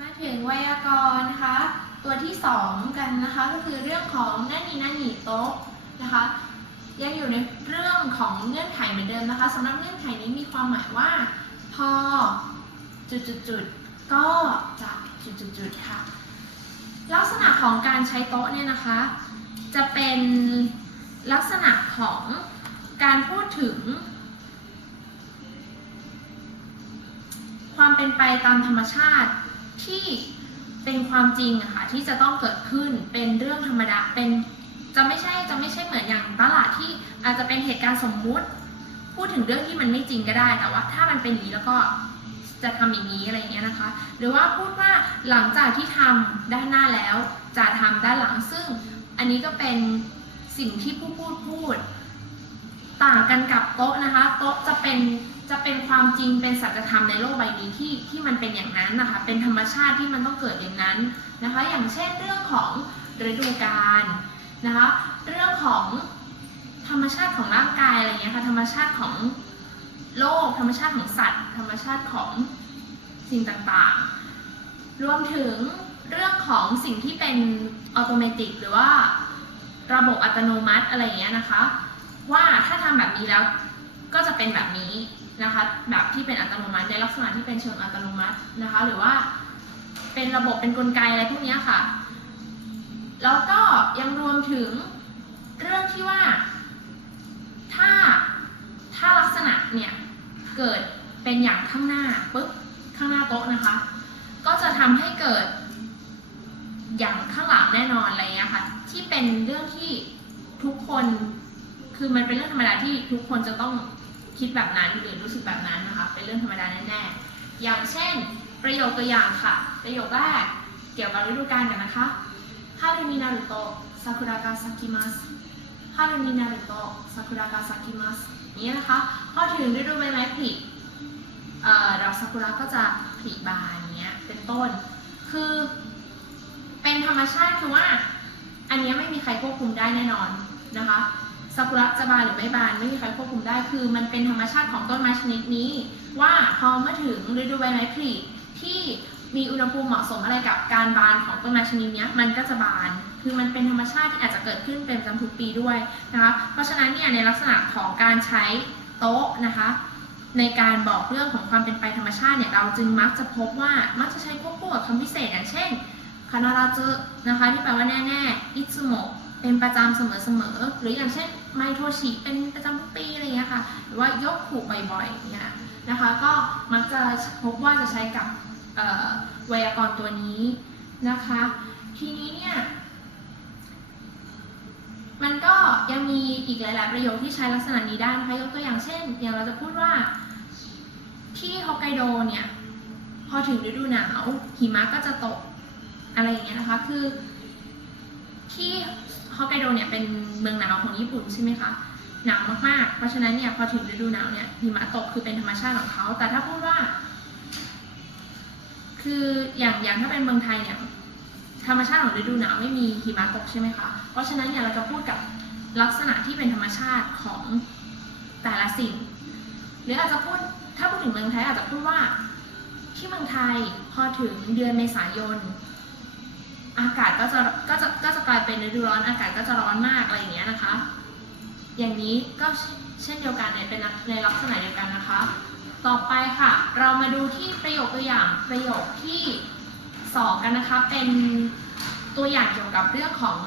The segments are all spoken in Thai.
มาถึงไวยากรณ์นะคะ ตัวที่สองกันนะคะ ก็คือเรื่องของนั่นนี่นั่นนี่โต๊ะนะคะยังอยู่ในเรื่องของเงื่อนไขเหมือนเดิมนะคะสำหรับเงื่อนไขนี้มีความหมายว่า พอจุดๆๆก็จะจุดๆๆค่ะ ลักษณะของการใช้โต๊ะเนี่ยนะคะ จะเป็นลักษณะของการพูดถึง ความเป็นไปตามธรรมชาติ ที่เป็นความจริงอะค่ะที่จะต้องเกิดขึ้นเป็นเรื่องธรรมดาเป็นจะไม่ใช่จะไม่ใช่เหมือนอย่างตลาดที่อาจจะเป็นเหตุการณ์สมมุติ พูดถึงเรื่องที่มันไม่จริงก็ได้แต่ว่า ถ้ามันเป็นอย่างนี้แล้วก็จะทำอย่างนี้อะไรอย่างเงี้ยนะคะ หรือว่าพูดว่าหลังจากที่ทำด้านหน้าแล้ว จะทำด้านหลังซึ่งอันนี้ก็เป็นสิ่งที่ผู้พูดพูด ต่างกันกับโต๊ะนะคะ โต๊ะจะเป็น จะเป็นความจริงเป็นสัจธรรมในโลกใบนี้ที่ที่มันเป็นอย่างนั้นนะคะ เป็นธรรมชาติที่มันต้องเกิดอย่างนั้นนะคะ อย่างเช่นเรื่องของฤดูกาลนะคะ เรื่องของธรรมชาติของร่างกายอะไรอย่างเงี้ยค่ะ ธรรมชาติของโลก ธรรมชาติของสัตว์ ธรรมชาติของสิ่งต่างๆ รวมถึงเรื่องของสิ่งที่เป็นอัตโนมัติหรือว่าระบบอัตโนมัติอะไรอย่างเงี้ยนะคะ ว่าถ้าทำแบบนี้แล้วก็จะเป็นแบบนี้ นะคะแบบที่เป็นอัตโนมัติในลักษณะที่เป็นเชิงอัตโนมัตินะคะ หรือว่าเป็นระบบเป็นกลไกอะไรพวกนี้ค่ะ แล้วก็ยังรวมถึงเรื่องที่ว่า ถ้าถ้าลักษณะเนี่ยเกิดเป็นอย่างข้างหน้าปุ๊บข้างหน้าโต๊ะนะคะ ก็จะทำให้เกิดอย่างข้างหลังแน่นอนอะไรเงี้ยค่ะ ที่เป็นเรื่องที่ทุกคนคือมันเป็นเรื่องธรรมดาที่ทุกคนจะต้อง คิดแบบนั้นหรือรู้สึกแบบนั้นนะคะ เป็นเรื่องธรรมดาแน่ๆ อย่างเช่น ประโยคตัวอย่างค่ะ ประโยคแรกเกี่ยวกับฤดูกาลกันนะคะฮารุนินารุโตะซากุระกาซากิมัสฮารุนินารุโตะซากุระกาซากิมัสนี้นะคะพอถึงฤดูใบไม้ผลิเอ่อดอกซากุระก็จะผลิบานเงี้ยเป็นต้น คือเป็นธรรมชาติคือว่า อันนี้ไม่มีใครควบคุมได้แน่นอนนะคะ ซากุระจะบานหรือไม่บานไม่มีใครควบคุมได้คือ มันเป็นธรรมชาติของต้นไม้ชนิดนี้ ว่าพอเมื่อถึงฤดูใบไม้ผลิที่มีอุณหภูมิเหมาะสมอะไรกับการบานของต้นไม้ชนิดนี้มันก็จะบาน คือมันเป็นธรรมชาติที่อาจจะเกิดขึ้นเป็นประจำทุกปีด้วยนะคะเพราะฉะนั้นเนี่ยในลักษณะของการใช้โต๊ะนะคะในการบอกเรื่องของความเป็นไปธรรมชาติเนี่ยเราจึงมักจะพบว่ามักจะใช้ควบคู่กับคำพิเศษอย่างเช่นคานาราเจนะคะที่แปลว่าแน่ๆอิซุโมะ เป็นประจำเสมอๆ หรืออย่างเช่นไมโทชิเป็นประจำทุกปีอะไรเงี้ยค่ะ หรือว่ายกขู่บ่อยๆอย่างเงี้ยนะคะ ก็มักจะพบว่าจะใช้กับไวยากรณ์ตัวนี้นะคะ ทีนี้เนี่ยมันก็ยังมีอีกหลาย ๆ ประโยคที่ใช้ลักษณะนี้ได้นะคะยกตัวอย่างเช่น อย่างเราจะพูดว่าที่ฮอกไกโดเนี่ย พอถึงฤดูหนาวหิมะก็จะตกอะไรอย่างเงี้ยนะคะ คือที่ ฮอกไกโดเนี่ยเป็นเมืองหนาวของญี่ปุ่นใช่ไหมคะหนาวมากๆ เพราะฉะนั้นเนี่ยพอถึงฤดูหนาวเนี่ยหิมะตกคือเป็นธรรมชาติของเขา แต่ถ้าพูดว่า คืออย่างอย่างถ้าเป็นเมืองไทยเนี่ยธรรมชาติของฤดูหนาวไม่มีหิมะตกใช่ไหมคะ เพราะฉะนั้นเนี่ยเราจะพูดกับลักษณะที่เป็นธรรมชาติของแต่ละสิ่ง หรืออาจจะพูดถ้าพูดถึงเมืองไทยอาจจะพูดว่าที่เมืองไทยพอถึงเดือนเมษายนอากาศก็จะก็จะก็จะ เป็นฤดูร้อนอากาศก็จะร้อนมากอะไรอย่างเงี้ยนะคะ อย่างนี้ก็เช่นเดียวกันเนี่ยเป็นในลักษณะเดียวกันนะคะ ต่อไปค่ะ เรามาดูที่ประโยคตัวอย่างประโยคที่สองกันนะคะ เป็นตัวอย่างเกี่ยวกับเรื่องของ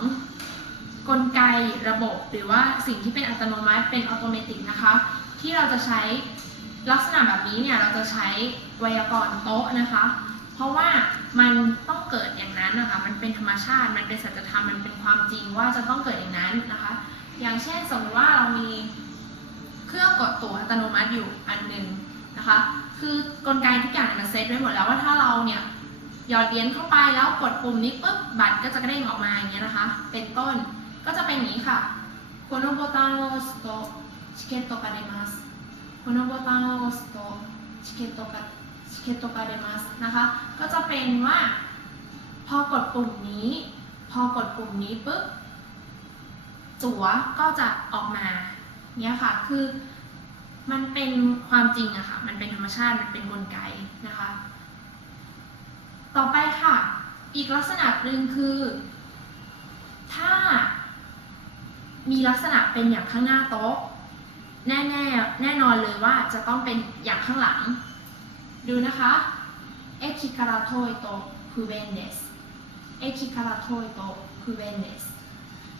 กลไกระบบ หรือว่าสิ่งที่เป็นอัตโนมัติเป็นออโตเมตินะคะ ที่เราจะใช้ลักษณะแบบนี้เนี่ยเราจะใช้ไวยากรณ์โต๊ะนะคะ เพราะว่ามันต้องเกิดอย่างนั้นนะคะมันเป็นธรรมชาติมันเป็นสัจธรรมมันเป็นความจริงว่าจะต้องเกิดอย่างนั้นนะคะ อย่างเช่นสมมติว่าเรามีเครื่องกดตั๋วอัตโนมัติอยู่อันหนึ่งนะคะ คือกลไกทุกอย่างมันเซตไว้หมดแล้วว่าถ้าเราเนี่ย หยอดเหรียญเข้าไปแล้วกดปุ่มนี้ปุ๊บบัตรก็จะกระเด้งออกมาอย่างเงี้ยนะคะ เป็นต้นก็จะเป็นอย่างนี้ค่ะこのボタンを押すとチケットが出ますこのボタンを押すとチケットが เคโตกาเดมัสนะคะ ก็จะเป็นว่า พอกดปุ่มนี้ พอกดปุ่มนี้ปุ๊บจั๋วก็จะออกมาเนี่ยค่ะ คือมันเป็นความจริงอะค่ะ มันเป็นธรรมชาติ มันเป็นนกลไกนะคะ ต่อไปค่ะ อีกลักษณะหนึ่งคือ ถ้ามีลักษณะเป็นอย่างข้างหน้าโต๊ะ แน่แน่แน่นอนเลยว่าจะต้องเป็นอย่างข้างหลัง ดูนะคะเอคิคาราโทยโตคูเวนเนสเอคิคาราโทยโตคูเว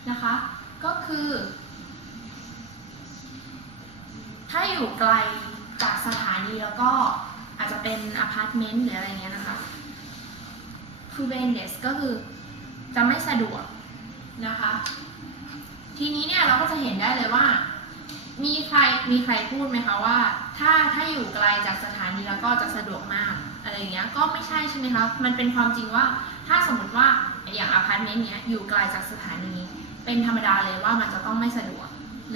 นะคะ ก็คือ ถ้าอยู่ไกลจากสถานีแล้วก็อาจจะเป็นอพาร์ตเมนต์หรืออะไรเงี้ยนะคะ p r e v e n t ก็คือจะไม่สะดวกนะคะ ทีนี้เนี่ยเราก็จะเห็นได้เลยว่า มีใครมีใครพูดไหมคะว่า ถ้าถ้าอยู่ไกลจากสถานีแล้วก็จะสะดวกมากอะไรอย่างเงี้ยก็ไม่ใช่ใช่ไหมคะมันเป็นความจริงว่าถ้าสมมติว่าอย่างอพาร์ตเมนต์เนี้ยอยู่ไกลจากสถานี เป็นธรรมดาเลยว่ามันจะต้องไม่สะดวก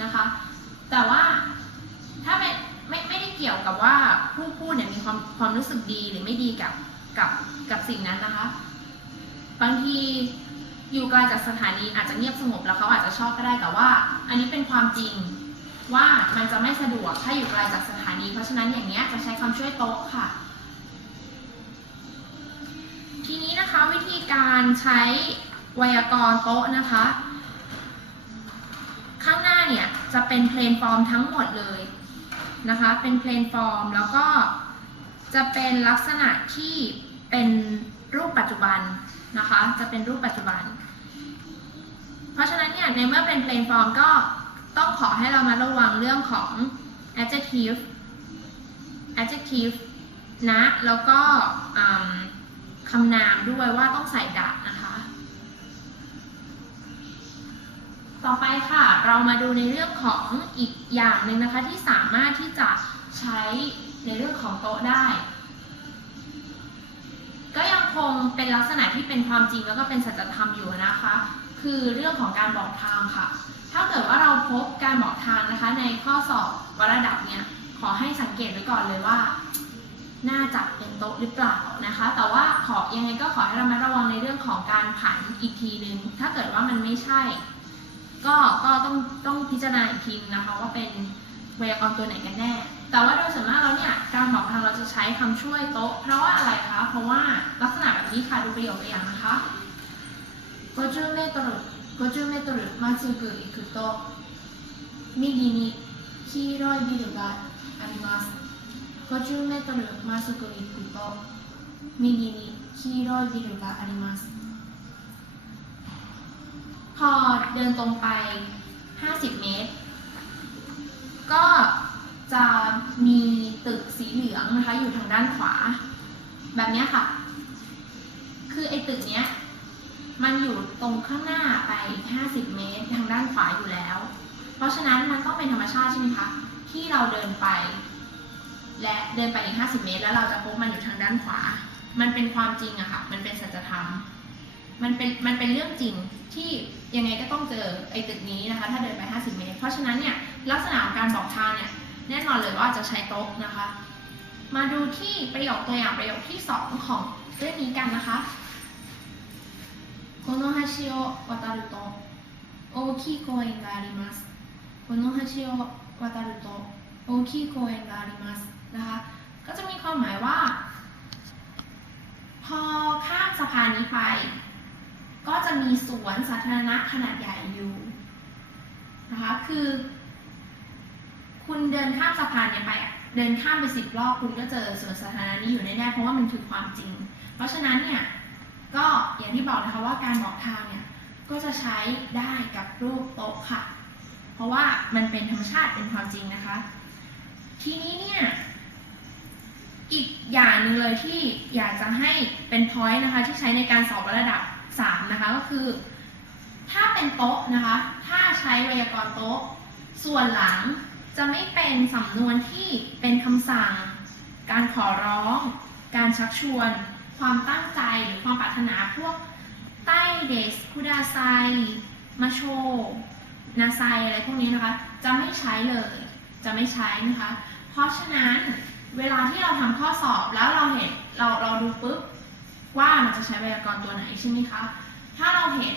นะคะ แต่ว่าถ้าไม่ไม่ไม่ได้เกี่ยวกับว่าผู้พูดเนี่ยมีความความรู้สึกดีหรือไม่ดีกับกับกับสิ่งนั้นนะคะ บางทีอยู่ไกลจากสถานีอาจจะเงียบสงบแล้วเขาอาจจะชอบก็ได้แต่ว่า อันนี้เป็นความจริง ว่ามันจะไม่สะดวกถ้าอยู่ไกลจากสถานี เพราะฉะนั้นอย่างเงี้ยจะใช้คำช่วยโต๊ะค่ะ ทีนี้นะคะวิธีการใช้ไวยากรณ์โต๊ะนะคะ ข้างหน้าเนี่ยจะเป็นเพลนฟอร์มทั้งหมดเลยนะคะ เป็นเพลนฟอร์มแล้วก็จะเป็นลักษณะที่เป็นรูปปัจจุบันนะคะ จะเป็นรูปปัจจุบัน เพราะฉะนั้นเนี่ยในเมื่อเป็นเพลนฟอร์มก็ ต้องขอให้เรามาระวังเรื่องของ adjective adjective นะ แล้วก็คำนามด้วยว่าต้องใส่ดะนะคะ ต่อไปค่ะ เรามาดูในเรื่องของอีกอย่างหนึ่งนะคะ ที่สามารถที่จะใช้ในเรื่องของโต๊ะได้ ก็ยังคงเป็นลักษณะที่เป็นความจริงแล้วก็เป็นสัจธรรมอยู่นะคะ คือเรื่องของการบอกทางค่ะ ถ้าเกิดว่าเราพบการบอกทางนะคะในข้อสอบวัดระดับเนี่ยขอให้สังเกตไว้ก่อนเลยว่า น่าจะเป็นโต๊ะหรือเปล่านะคะ แต่ว่าขอยังไงก็ขอให้เรามาระวังในเรื่องของการผันอีกทีนึง ถ้าเกิดว่ามันไม่ใช่ ก็ก็ต้องต้องพิจารณาอีกทีนะคะว่าเป็นไวยากรณ์ตัวไหนกันแน่ แต่ว่าโดยส่วนมากแล้วเนี่ยการบอกทางเราจะใช้คำช่วยโต๊ะ เพราะว่าอะไรคะ เพราะว่าลักษณะแบบนี้ค่ะดูประโยคตัวอย่างนะคะ 50เมตร50เมตรまっすぐ行くと右に黄色いビルがあります50メートルまっすぐ行くと右に黄色いビルがありますพอเดินตรงไป 50 เมตร ก็จะมีตึกสีเหลืองนะคะ อยู่ทางด้านขวา แบบเนี้ยค่ะ คือไอ้ตึกเนี้ย มันอยู่ตรงข้างหน้าไป50 เมตรทางด้านขวาอยู่แล้ว เพราะฉะนั้นมันต้องเป็นธรรมชาติใช่ไหมคะที่เราเดินไป และเดินไปอีก 50 เมตร แล้วเราจะพบมันอยู่ทางด้านขวา มันเป็นความจริงอะค่ะ มันเป็นสัจธรรม มันเป็นมันเป็นเรื่องจริงที่ยังไงก็ต้องเจอไอ้ตึกนี้นะคะ ถ้าเดินไป 50 เมตร เพราะฉะนั้นเนี่ยลักษณะของการบอกทางเนี่ยแน่นอนเลยว่าจะใช้โต๊ะนะคะ มาดูที่ประโยคตัวอย่างประโยคที่ 2 ของเรื่องนี้กันนะคะ この橋を渡ると大きい公園がありますこの橋を渡ると大きい公園がありますนะคะ ก็จะมีความหมายว่า พอข้ามสะพานนี้ไป ก็จะมีสวนสาธารณะขนาดใหญ่อยู่นะคะ คือ คุณเดินข้ามสะพานเนี่ยไปอะเดินข้ามไปสิบรอบคุณก็เจอสวนสาธารณะนี้อยู่แน่ๆเพราะว่ามันคือความจริง เพราะฉะนั้นเนี่ย ก็อย่างที่บอกนะคะว่าการบอกทางเนี่ยก็จะใช้ได้กับรูปโต๊ะค่ะ เพราะว่ามันเป็นธรรมชาติเป็นความจริงนะคะ ทีนี้เนี่ยอีกอย่างหนึ่งเลยที่อยากจะให้เป็น point นะคะที่ใช้ในการสอบระดับ 3 นะคะก็คือ ถ้าเป็นโต๊ะนะคะ ถ้าใช้ไวยากรณ์โต๊ะ ส่วนหลังจะไม่เป็นสำนวนที่เป็นคำสั่ง การขอร้อง การชักชวน ความตั้งใจหรือความปรารถนาพวกใต้เดสคุดาไซมาโชนาไซอะไรพวกนี้นะคะ จะไม่ใช้เลย จะไม่ใช้นะคะ เพราะฉะนั้นเวลาที่เราทำข้อสอบแล้วเราเห็นเราเราดูปุ๊บว่ามันจะใช้ไวยากรณ์ตัวไหนใช่ไหมคะ ถ้าเราเห็น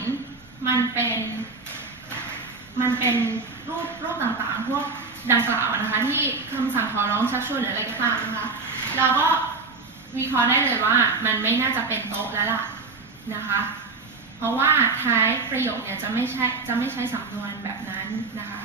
มันเป็นมันเป็นรูปรูปต่างๆ พวกดังกล่าวนะคะ ที่คำสั่งขอร้องชักชวนหรืออะไรก็ตามนะคะ เราก็ วิเคราะห์ได้เลยว่ามันไม่น่าจะเป็นโต๊ะแล้วล่ะนะคะ เพราะว่าท้ายประโยคเนี่ยจะไม่ใช่จะไม่ใช้สำนวนแบบนั้นนะคะ